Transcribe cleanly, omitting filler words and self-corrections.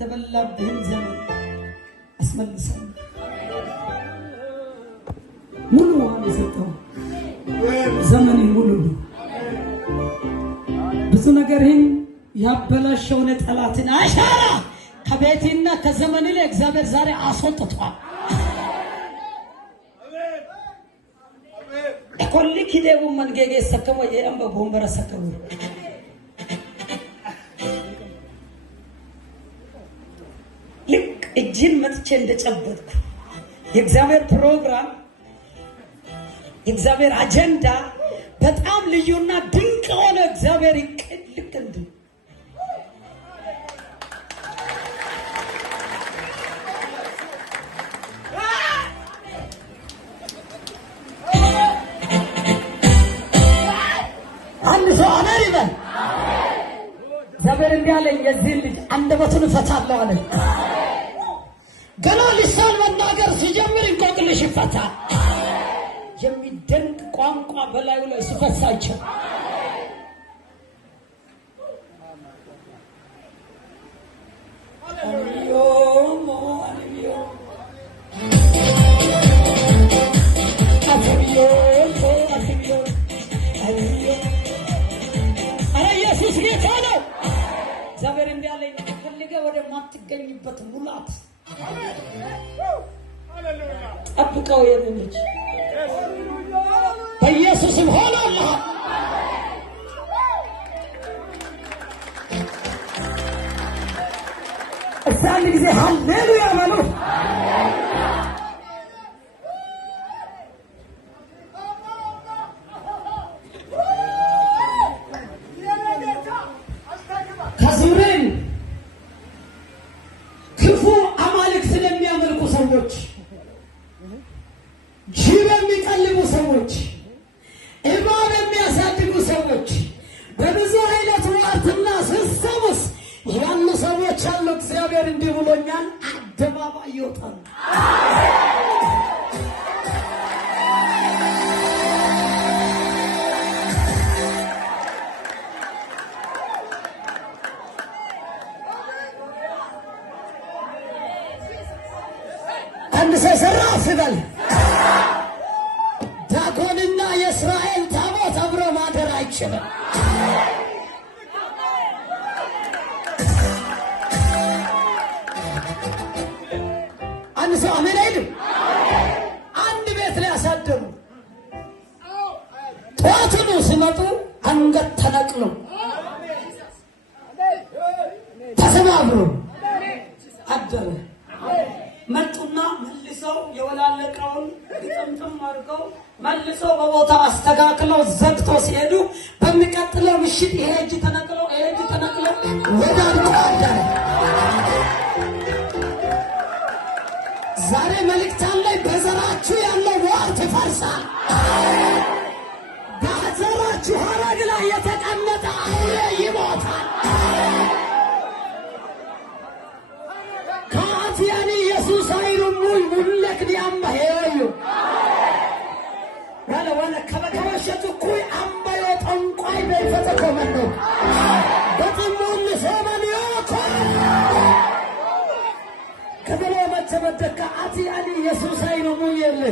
የተበላብህን ዘመን አስመልሰን ሙሉ የሰጠው ዘመን ሙሉ ብዙ ነገርህን ያበላሸውን ጠላትን አሻራ ከቤትና ከዘመን ላይ እግዚአብሔር ዛሬ አስወጥቷል። ኮሊ ኪዴቡ መንገጌ ሰከሞ የአምባ ቦምበራ ሰከሙ ልክ እጅን መጥቼ እንደጨበጥኩ የእግዚአብሔር ፕሮግራም የእግዚአብሔር አጀንዳ በጣም ልዩና ድንቅ ሆነ። እግዚአብሔር ይቅድ ልክ እንደ አንድ ሰው አሜን ይበል። እግዚአብሔር እንዲያለኝ የዚህ ልጅ አንደበቱን እፈታለሁ አለ። ገና ልሳን መናገር ሲጀምር እንቆቅልሽ ይፈታል። የሚደንቅ ቋንቋ በላዩ ላይ ሲፈሳቸው ኢየሱስ ጌታ ነው። እግዚአብሔር እንዲያለኝ ፈልገ ወደ ማትገኝበት ሙላት ጠብቀው የምንጅ በኢየሱስም ሆኖልህ እዛን ጊዜ ሃሌሉያ በሉ። ከዙሪን ክፉ አማልክት ስለሚያመልኩ ሰዎች፣ ጅብ የሚቀልቡ ሰዎች፣ እባብ የሚያሳድጉ ሰዎች፣ በብዙ አይነት ዋርትና ስስተሙስ ያሉ ሰዎች አሉ። እግዚአብሔር እንዲህ ብሎኛል፣ አደባባይ ይወጣሉ። አንድ ሰው ዘራፍ ይበል። ዳጎንና የእስራኤል ታቦት አብሮ ማደር አይችልም። አንድ ሰው አሜን አይልም። አንድ ቤት ላይ ያሳደሩ ጠዋቱኑ ሲመጡ አንገት ተነቅሎ ተሰባብሮ አደረ። መጡና መልሰው የወላለቀውን ግጥምጥም አድርገው መልሰው በቦታ አስተካክለው ዘግቶ ሲሄዱ በሚቀጥለው ምሽት ይሄ እጅ ተነቅሎ ይሄ እጅ ተነቅሎ ወዳልቆ አደረ። ዛሬ መልእክታን ላይ በዘራችሁ ያለው ሟርት ይፈርሳል። በዘራችሁ ሐረግ ላይ የተቀመጠ አውሬ ይሞታል። ካቲያኒ ኢየሱስ አይሩሙይ ሙለክኒ አምባሄዩ ወለ ከበከበሸቱ ኩይ አምባዮ ጠንቋይ በይፈተኮ መኖ በጥሙን ሰማንዮ ከበሎ መተመደካ አቲያኒ ኢየሱስ አይሩሙይ የለ